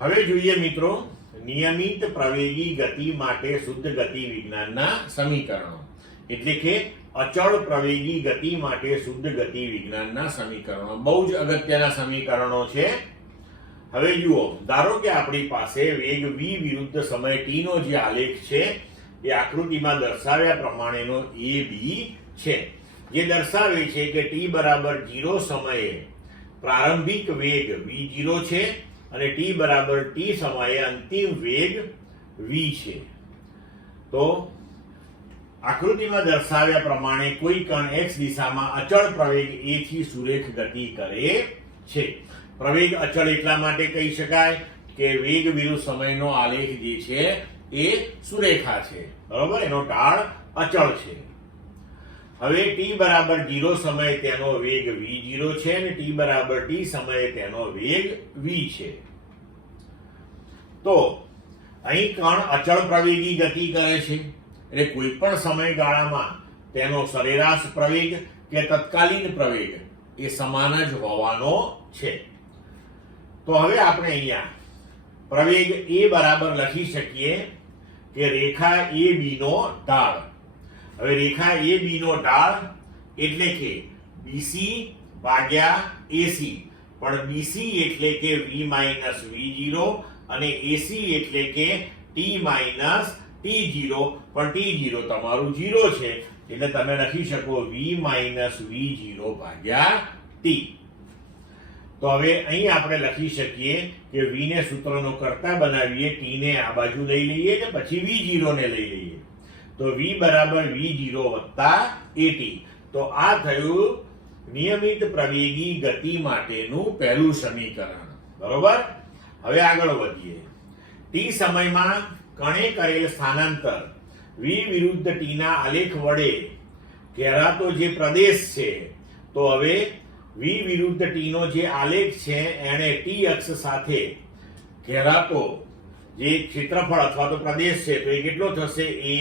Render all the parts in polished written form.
હવે જોઈએ મિત્રો નિયમિત પ્રવેગી ગતિ માટે શુદ્ધ ગતિ વિજ્ઞાનના સમીકરણો, એટલે કે અચળ પ્રવેગી ગતિ માટે શુદ્ધ ગતિ વિજ્ઞાનના સમીકરણો બહુ જ અગત્યના સમીકરણો છે. હવે જુઓ, ધારો કે આપણી પાસે વેગ v વિરુદ્ધ સમય t નો જે આલેખ છે એ આકૃતિમાં દર્શાવ્યા પ્રમાણેનો a b છે, જે દર્શાવે છે કે t બરાબર 0 સમયે પ્રારંભિક વેગ v0 છે અને t બરાબર t સમયે અંતિમ વેગ v છે. તો આકૃતિમાં દર્શાવ્યા પ્રમાણે કોઈ કણ x દિશામાં અચળ પ્રવેગ a થી સુરેખ ગતિ કરે છે. પ્રવેગ અચળ એટલા માટે કહી શકાય કે વેગ વિરુદ્ધ સમયનો આલેખ જે છે એ સુરેખા છે, બરોબર, એનો ઢાળ અચળ છે. હવે t બરાબર 0 સમયે તેનો વેગ v0 છે અને t બરાબર t સમયે તેનો વેગ v છે. તો અહીં કણ અચળ પ્રવેગી ગતિ કરે છે, એટલે કોઈ પણ સમયગાળામાં તેનો સરેરાશ પ્રવેગ કે તત્કાલીન પ્રવેગ એ સમાન જ હોવાનો છે. તો હવે આપણે અહીંયા પ્રવેગ a બરાબર લખી શકીએ કે રેખા AB નો ઢાળ. હવે રેખા AB નો ઢાળ એટલે કે BC ભાગ્યા AC, પણ BC એટલે કે v v0 અને AC એટલે કે t t0, પણ t0 તમારું 0 છે એટલે તમે લખી શકો v v0 ભાગ્યા t. તો હવે અહીં આપણે લખી શકીએ કે v ને સૂત્રનો કર્તા બનાવીએ, t ને આ બાજુ લઈ લઈએ અને પછી v0 ને લઈ લઈએ. તો v બરાબર v0 વત્તા at. તો આ થયું નિયમિત પ્રવેગી ગતિ માટેનું પહેલું સમીકરણ, બરોબર. હવે આગળ વધીએ. t સમયમાં કણે કરેલ સ્થાનાંતર v વિરુદ્ધ t ના આલેખ વડે ઘેરાતો જે પ્રદેશ છે, તો હવે v વિરુદ્ધ t નો જે આલેખ છે એને t અક્ષ સાથે ઘેરાતો જે ક્ષેત્રફળ અથવા તો પ્રદેશ છે, તો એ કેટલો થશે? a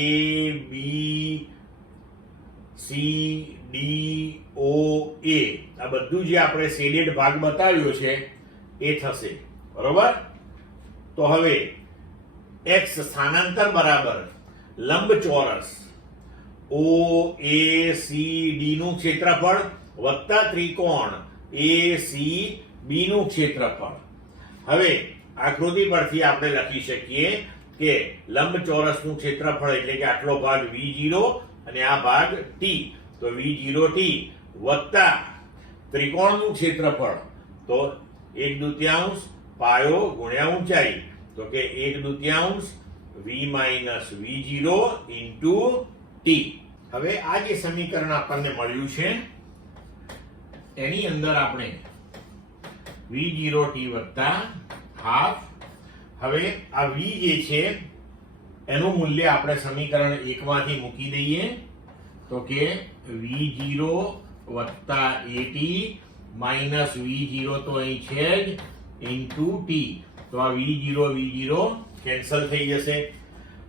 b c d o a. આ બધું જે આપણે શેડેડ ભાગ બતાવ્યો છે એ થશે, બરોબર. તો હવે x સ્થાનાંતર બરાબર લંબચોરસ o a c d નું ક્ષેત્રફળ વત્તા ત્રિકોણ AC B નું ક્ષેત્રફળ. હવે આકૃતિ પરથી આપણે લખી શકીએ કે લંબચોરસનું ક્ષેત્રફળ એટલે કે આટલો ભાગ v0 અને આ ભાગ t, તો v0t વત્તા ત્રિકોણનું ક્ષેત્રફળ તો 1/2 પાયો ગુણ્યા ઊંચાઈ, તો કે 1/2 v v0 ઇન્ટુ t. હવે આ જે સમીકરણ આપણને મળ્યું છે એની અંદર આપણે v0t વત્તા હાફ, હવે આ v જે છે એનું મૂલ્ય આપણે સમીકરણ 1 માંથી મૂકી દઈએ, તો કે v0 વત્તા at માઇનસ v0 તો અહીં છે જ ઇન્ટુ t. તો આ v0 કેન્સલ થઈ જશે,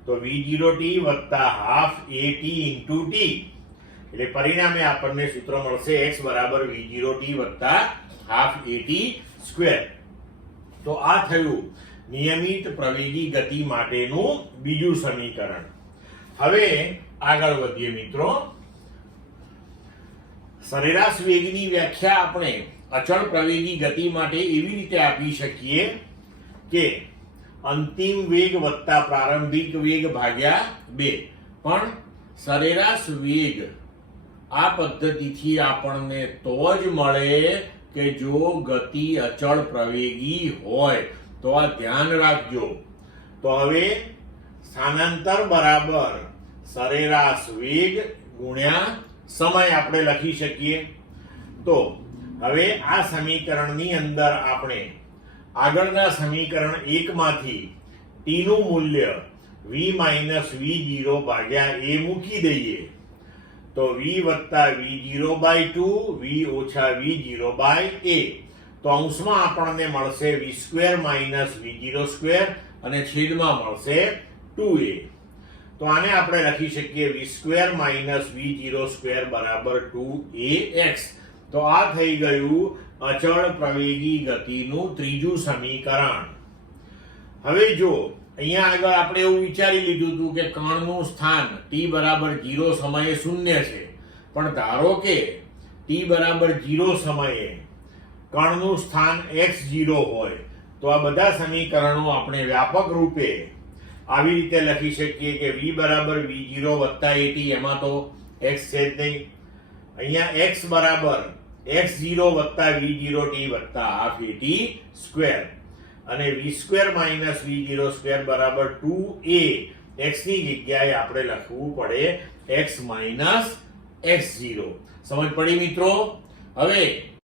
તો v0t વત્તા હાફ at ઇન્ટુ t, એટલે પરિણામે આપણને સૂત્ર મળશે x બરાબર v0t વત્તા હાફ at સ્ક્વેર. તો આ થયું નિયમિત પ્રવેગી ગતિ માટેનું બીજું સમીકરણ. હવે આગળ વધીએ મિત્રો. સરેરાશ વેગની વ્યાખ્યા આપણે અચળ પ્રવેગી ગતિ માટે એવી રીતે આપી શકીએ કે અંતિમ વેગ વત્તા પ્રારંભિક વેગ ભાગ્યા 2. પણ સરેરાશ વેગ આ પદ્ધતિથી આપણને તો જ મળે કે જો ગતિ અચળ પ્રવેગી હોય, તો આ ધ્યાન રાખજો. તો હવે સ્થાનાંતર બરાબર સરેરાશ વેગ ગુણ્યા સમય આપણે લખી શકીએ. તો હવે આ સમીકરણની અંદર આપણે આગળના સમીકરણ 1 માંથી t નું મૂલ્ય v v0 ભાગ્યા a મૂકી દઈએ, તો v વત્તા v0/2 v ઓછા v0/a. તો અંશમાં આપણને મળશે v² v0² અને છેદમાં મળશે 2a. તો આને આપણે લખી શકીએ v² v0² બરાબર 2ax. તો આ થઈ ગયું અચળ પ્રવેગી ગતિનું ત્રીજું સમીકરણ. હવે જો અહીંયા આગળ આપણે એવું વિચારી લીધું હતું કે કણનું સ્થાન t બરાબર 0 સમયે શૂન્ય છે, પણ ધારો કે t બરાબર 0 સમયે કણનું સ્થાન x0 હોય તો આ બધા સમીકરણો આપણે વ્યાપક રૂપે આવી રીતે લખી શકીએ કે v બરાબર v0 વત્તા at, એમાં તો x છે જ નહીં. અહીંયા x બરાબર x0 વત્તા v0 t વત્તા હાફ at સ્ક્વેર અને v square minus v0 square બરાબર 2a. x ની જગ્યાએ આપણે લખવું પડે x માઇનસ x0. સમજ પડી મિત્રો? હવે